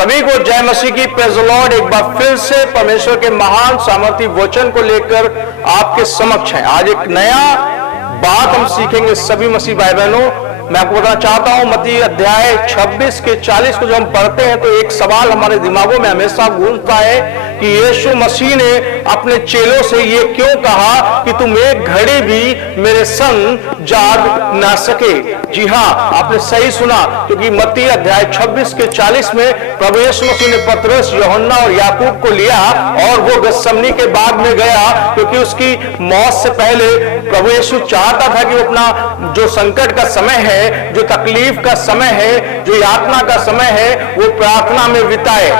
सभी को जय मसीह की, प्रेज़ द लॉर्ड। एक बार फिर से परमेश्वर के महान सामर्थी वचन को लेकर आपके समक्ष हैं। आज एक नया बात हम सीखेंगे सभी मसीह भाई बहनों। मैं आपको बताना चाहता हूं, मत्ती अध्याय 26 के 40 को जब हम पढ़ते हैं तो एक सवाल हमारे दिमागों में हमेशा गूंजता है कि यीशु मसीह ने अपने चेलों से ये क्यों कहा कि तुम एक घड़ी भी मेरे संग जाग ना सके। जी हाँ, आपने सही सुना, क्योंकि मत्ती अध्याय 26 के 40 में प्रभु यीशु मसीह ने पतरस, यूहन्ना और याकूब को लिया और वो गethsemane के बाग में गया, क्योंकि उसकी मौत से पहले प्रभु यीशु चाहता था कि वो अपना जो संकट का समय है, जो तकलीफ का समय है, जो यातना का समय है, वो प्रार्थना में बिताए,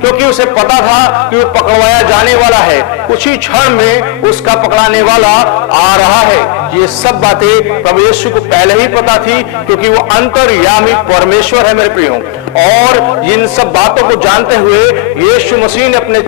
क्योंकि उसे पता था कि वो पकड़वाया जाने वाला है। कुछ ही क्षण में उसका पकड़ाने वाला आ रहा है। ये सब बातें प्रभु यीशु को पहले ही पता थी, क्योंकि वो अंतर्यामी परमेश्वर है मेरे प्रियो। और इन सब बातों को जानते हुए यीशु मसीह ने अपने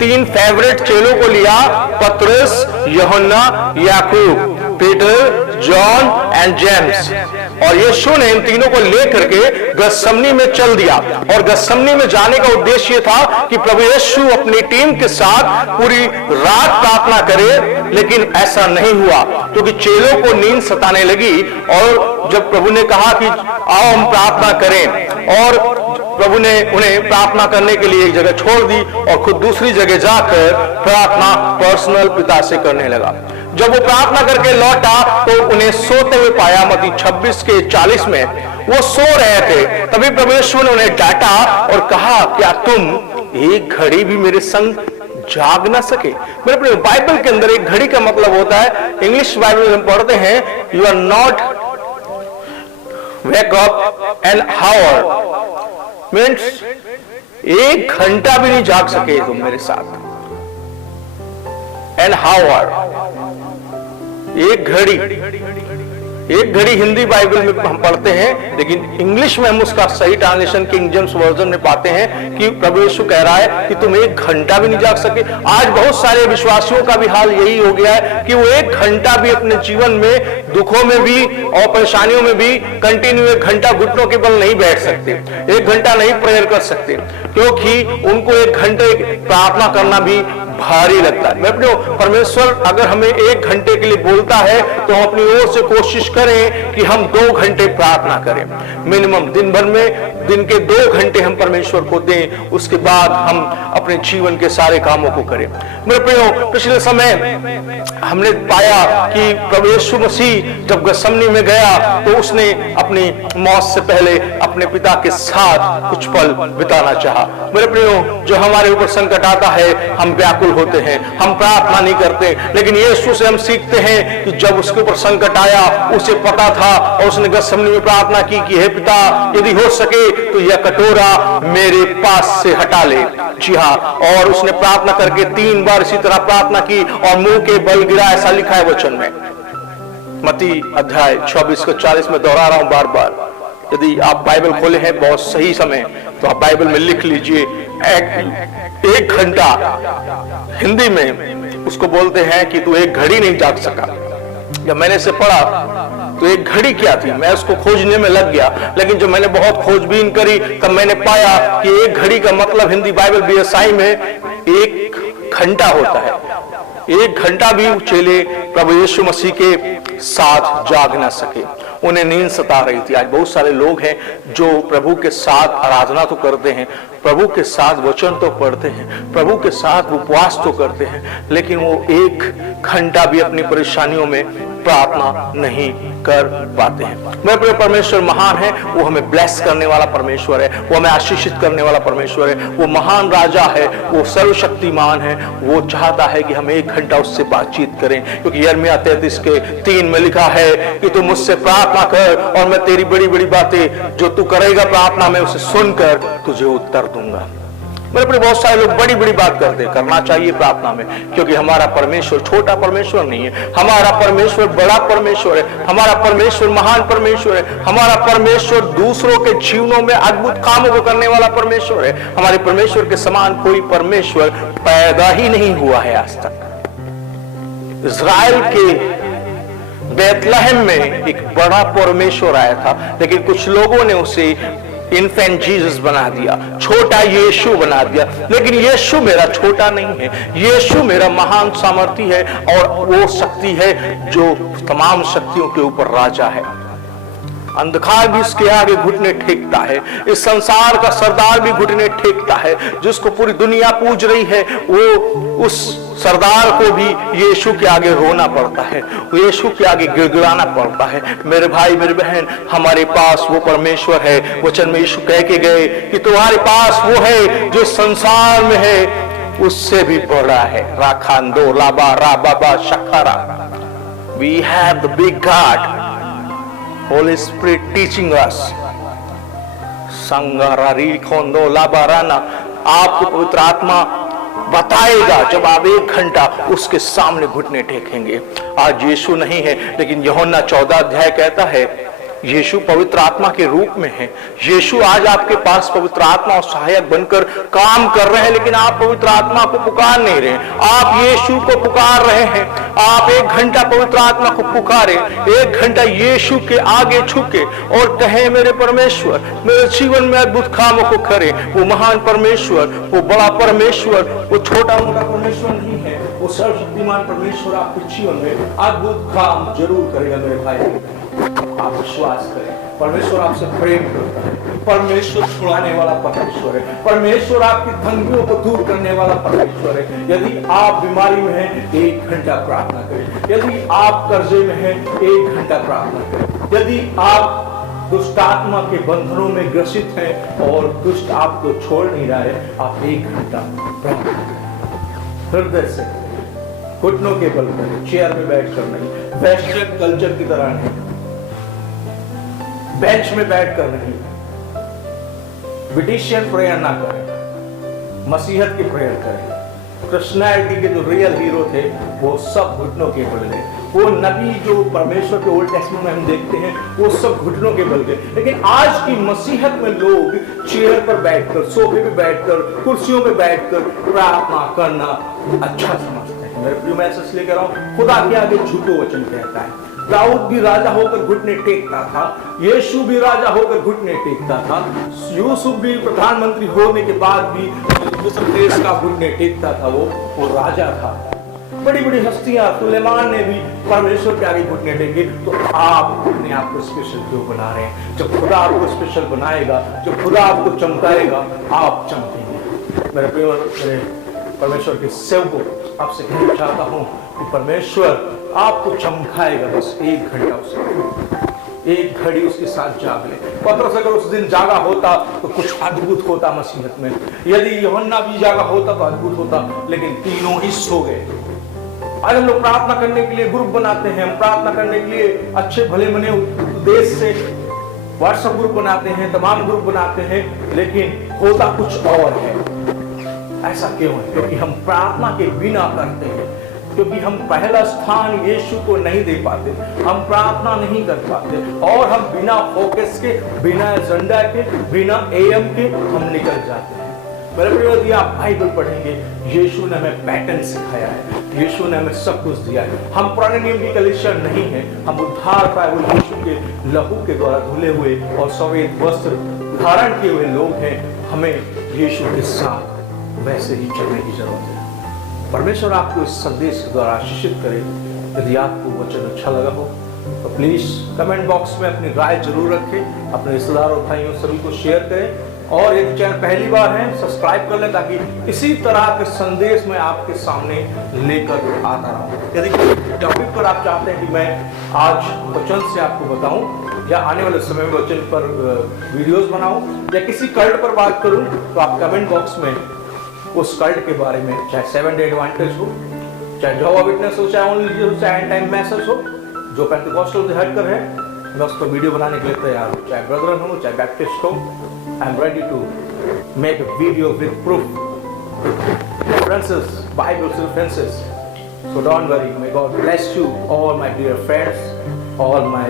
तीन फेवरेट चेलों को लिया, पतरस, यूहन्ना, याकूब, पीटर, जॉन एंड जेम्स, और यीशु ने इन तीनों को लेकर के गethsemane में चल दिया। और गethsemane में जाने का उद्देश्य यह था कि प्रभु यीशु अपनी टीम के साथ पूरी रात प्रार्थना करे, लेकिन ऐसा नहीं हुआ, क्योंकि चेलों को नींद सताने लगी। और जब प्रभु ने कहा कि आओ हम प्रार्थना करें, और प्रभु ने उन्हें प्रार्थना करने के लिए एक जगह छोड़ दी और खुद दूसरी जगह जाकर प्रार्थना पर्सनल पिता से करने लगा। जब वो प्रार्थना करके लौटा तो उन्हें सोते हुए पाया। मत्ती 26 के 40 में वो सो रहे थे। तभी प्रभु यीशु ने उन्हें डांटा और कहा, क्या तुम एक घड़ी भी मेरे संग जाग ना सके। मेरे बाइबल के अंदर एक घड़ी का मतलब होता है, इंग्लिश बाइबल में पढ़ते हैं, you are not wake up an hour, means एक घंटा भी नहीं जाग सके तुम मेरे साथ। एन हावर, एक घड़ी हिंदी बाइबल में हम पढ़ते हैं, लेकिन इंग्लिश में हम उसका सही ट्रांसलेशन किंग जेम्स वर्जन में पाते हैं कि प्रभु यीशु कह रहा है कि तुम एक घंटा भी नहीं जाग सके। आज बहुत सारे विश्वासियों का भी हाल यही हो गया है कि वो एक घंटा भी अपने जीवन में, दुखों में भी और परेशानियों में भी कंटिन्यू एक घंटा घुटनों के बल नहीं बैठ सकते, एक घंटा नहीं प्रेयर कर सकते, क्योंकि उनको एक घंटे प्रार्थना करना भी भारी लगता है। मैं अपने परमेश्वर अगर हमें एक घंटे के लिए बोलता है तो हम अपनी ओर से कोशिश करें कि हम 2 घंटे प्रार्थना करें मिनिमम। दिन भर में दिन के 2 घंटे हम परमेश्वर को दें, उसके बाद हम अपने जीवन के सारे कामों को करें। मेरे प्रियो, पिछले समय हमने पाया कि प्रभु यीशु मसीह जब गethsemane में गया तो उसने अपनी मौत से पहले अपने पिता के साथ कुछ पल बिताना चाहा। मेरे प्रियो, जो हमारे ऊपर संकट आता है हम व्याकुल होते हैं, हम प्रार्थना नहीं करते, लेकिन यीशु से हम सीखते हैं कि जब उसके ऊपर संकट आया उसे पता था और उसने गethsemane में प्रार्थना की कि हे पिता, यदि हो सके तो यह कटोरा मेरे पास से हटा ले। जी हाँ, और उसने प्रार्थना करके 3 बार इसी तरह प्रार्थना की और मुंह के बल गिरा, ऐसा लिखा है वचन में। मत्ती अध्याय 26 को 40 में दोहरा रहा हूं बार बार। यदि आप बाइबल खोले हैं बहुत सही समय तो आप बाइबल में लिख लीजिए, एक घंटा हिंदी में उसको बोलते हैं कि तू एक घड़ी नहीं जाग सका। जब मैंने इसे पढ़ा तो एक घड़ी क्या थी, मैं उसको खोजने में लग गया, लेकिन जब मैंने बहुत खोजबीन करी तब मैंने पाया कि एक घड़ी का मतलब हिंदी बाइबल BSI में एक घंटा होता है। एक घंटा भी चेले प्रभु यीशु मसीह के साथ जाग ना सके, उन्हें नींद सता रही थी। आज बहुत सारे लोग हैं जो प्रभु के साथ आराधना तो करते हैं, प्रभु के साथ वचन तो पढ़ते हैं, प्रभु के साथ उपवास तो करते हैं, लेकिन वो एक घंटा भी अपनी परेशानियों में प्रार्थना नहीं कर पाते हैं। मेरे परमेश्वर महान है, वो हमें ब्लेस करने वाला परमेश्वर है, वो हमें आशीषित करने वाला परमेश्वर है, वो महान राजा है, वो सर्वशक्तिमान है। वो चाहता है कि हम एक घंटा उससे बातचीत करें, क्योंकि यिर्मयाह 33 के 3 में लिखा है कि तू मुझसे प्रार्थना कर और मैं तेरी बड़ी बड़ी बातें जो तू करेगा प्रार्थना में उसे सुनकर तुझे उत्तर दूंगा। मेरे पर बहुत सारे लोग बड़ी बड़ी बात करते हैं, करना चाहिए प्रार्थना में, क्योंकि हमारा परमेश्वर छोटा परमेश्वर नहीं है, हमारा परमेश्वर बड़ा परमेश्वर है, हमारा परमेश्वर महान परमेश्वर है, हमारा परमेश्वर दूसरों के जीवनों में अद्भुत कामों को करने वाला परमेश्वर है। हमारे परमेश्वर के समान कोई परमेश्वर पैदा ही नहीं हुआ है आज तक। इज़राइल के बेतलहम में एक बड़ा परमेश्वर आया था, लेकिन कुछ लोगों ने उसे इन्फेंट जीसस बना दिया, छोटा यीशु बना दिया। लेकिन यीशु मेरा छोटा नहीं है, यीशु मेरा महान सामर्थी है और वो शक्ति है जो तमाम शक्तियों के ऊपर राजा है। अंधकार भी इसके आगे घुटने टेकता है, इस संसार का सरदार भी घुटने टेकता है। जिसको पूरी दुनिया पूज रही है, वो उस सरदार को भी यीशु के आगे रोना पड़ता है, यीशु के आगे गिड़गिड़ाना पड़ता है। मेरे भाई मेरे बहन, हमारे पास वो परमेश्वर है। वचन में यीशु कह के गए कि तुम्हारे पास वो है जो संसार में है उससे भी बड़ा है। राखांदो लाबा राबाबा शखरा, we have the big God, Holy Spirit teaching us. संगारारी खोंदो लाबाराना, आपको पवित्र आत्मा बताएगा जब आप 1 घंटा उसके सामने घुटने टेकेंगे। आज यीशु नहीं है, लेकिन यूहन्ना 14 अध्याय कहता है यीशु पवित्र आत्मा के रूप में है। यीशु आज आपके पास पवित्र आत्मा और सहायक बनकर काम कर रहे हैं, लेकिन आप पवित्र आत्मा को पुकार नहीं रहे। आप यीशु को पुकार रहे हैं। आप 1 घंटा पवित्र आत्मा को पुकारे, 1 घंटा यीशु के आगे झुके और कहे मेरे परमेश्वर मेरे जीवन में अद्भुत कामों को करे। वो महान परमेश्वर, वो बड़ा परमेश्वर, वो छोटा मोटा परमेश्वर नहीं है, वो सर्वशक्तिमान परमेश्वर आपके जीवन में अद्भुत काम जरूर करेगा। मेरे भाई आप विश्वास करें, परमेश्वर आपसे प्रेम करता है, परमेश्वर छुड़ाने वाला परमेश्वर है, परमेश्वर आपकी तंगियों को दूर करने वाला परमेश्वर है। यदि आप बीमारी में हैं 1 घंटा प्रार्थना करें, यदि आप कर्जे में हैं 1 घंटा प्रार्थना करें, यदि आप दुष्ट आत्मा के बंधनों में ग्रसित हैं और दुष्ट आपको छोड़ नहीं रहा है, आप 1 घंटा प्रार्थना करें हृदय से, घुटनों के बल करें, चेयर में बैठकर नहीं, वेस्टर्न कल्चर की तरह नहीं, बेंच में बैठकर नहीं, ब्रिटिशियन प्रेयर ना करें, मसीहत की प्रेयर करें। क्रिश्चियनिटी के जो रियल हीरो थे वो सब घुटनों के बल गए। वो नबी जो परमेश्वर के ओल्ड टेस्टमेंट में हम देखते हैं वो सब घुटनों के बल गए। लेकिन आज की मसीहत में लोग चेयर पर बैठकर, सोफे पे बैठकर, कुर्सियों पे बैठकर प्रार्थना करना अच्छा समझते हैं। मेरे प्रिय, मैं इसलिए कह रहा हूं, खुदा के आगे झुको वचन कहता है। दाऊद भी राजा होकर घुटने टेकता था, यीशु भी राजा होकर घुटने टेकता था, यूसुफ भी प्रधानमंत्री होने के बाद भी मिस्र देश का घुटने टेकता था। वो राजा था। बड़ी बड़ी हस्तियां, सुलेमान ने भी परमेश्वर के आगे घुटने टेके। तो आप अपने आप को स्पेशल क्यों बना रहे हैं? जब खुदा आपको स्पेशल बनाएगा, जब खुदा आपको चमकाएगा, आप चमकेंगे। मेरे प्रिय, मेरे परमेश्वर के सेवकों, आपसे कहना चाहता हूं कि परमेश्वर आपको चमकाएगा। बस 1 घंटा उसके, 1 घड़ी उसके साथ जाग ले। पतरस अगर उस दिन जागा होता तो कुछ अद्भुत होता मसीहत में। यदि यूहन्ना भी जागा होता तो अद्भुत होता, लेकिन तीनों ही सो गए। आज हम लोग प्रार्थना करने के लिए ग्रुप बनाते हैं, हम प्रार्थना करने के लिए अच्छे भले बने उद्देश्य से व्हाट्सएप ग्रुप बनाते हैं, तमाम ग्रुप बनाते हैं, लेकिन होता कुछ और है। ऐसा क्यों है? क्योंकि हम प्रार्थना के बिना करते हैं, क्योंकि हम पहला स्थान यीशु को नहीं दे पाते, हम प्रार्थना नहीं कर पाते और हम बिना फोकस के, बिना एजेंडा के, बिना एम के हम निकल जाते हैं। मेरे प्रिय, यदि आप बाइबल पढ़ेंगे, यीशु ने हमें पैटर्न सिखाया है, यीशु ने हमें सब कुछ दिया है। हम पुराने नियम की कलीसिया नहीं है, हम उद्धार पाए हुए यीशु के लहू के द्वारा धुले हुए और सफेद वस्त्र धारण किए हुए लोग हैं। हमें यीशु के साथ वैसे ही चलने की जरूरत है। परमेश्वर आपको इस संदेश के द्वारा आशीषित करे। यदि आपको वचन अच्छा लगा हो तो प्लीज कमेंट बॉक्स में अपनी राय जरूर रखें, अपने रिश्तेदारों, भाइयों सभी को शेयर करें और यदि चैनल पहली बार है सब्सक्राइब कर लें, ताकि इसी तरह के संदेश मैं आपके सामने लेकर आता रहूं। यदि कोई टॉपिक पर आप चाहते हैं कि मैं आज वचन से आपको बताऊं या आने वाले समय में वचन पर वीडियोस बनाऊं या किसी कल्ट पर बात करूं, तो आप कमेंट बॉक्स में उस कल्ट के बारे में, चाहे 7 डे एडवांटेज हो, चाहे जेहोवा विटनेस हो, चाहे ओनली हो, चाहे एंड टाइम मैसेज हो, जो पेंटिकॉस्टल से हटकर है, मैं उस पर वीडियो बनाने के लिए तैयार हूँ। चाहे ब्रदरन हो, चाहे बैप्टिस्ट हो, I am ready to make a video with proof, references, Bible references. So don't worry. May God bless you, all my dear friends, all my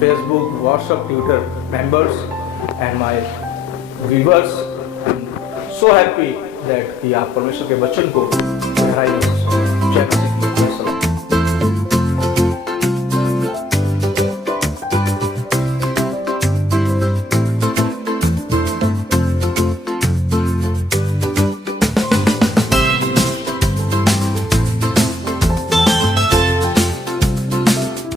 Facebook, WhatsApp, Twitter members, and my viewers. I'm so happy that कि आप परमेश्वर के वचन को गहराई से सुनो। जय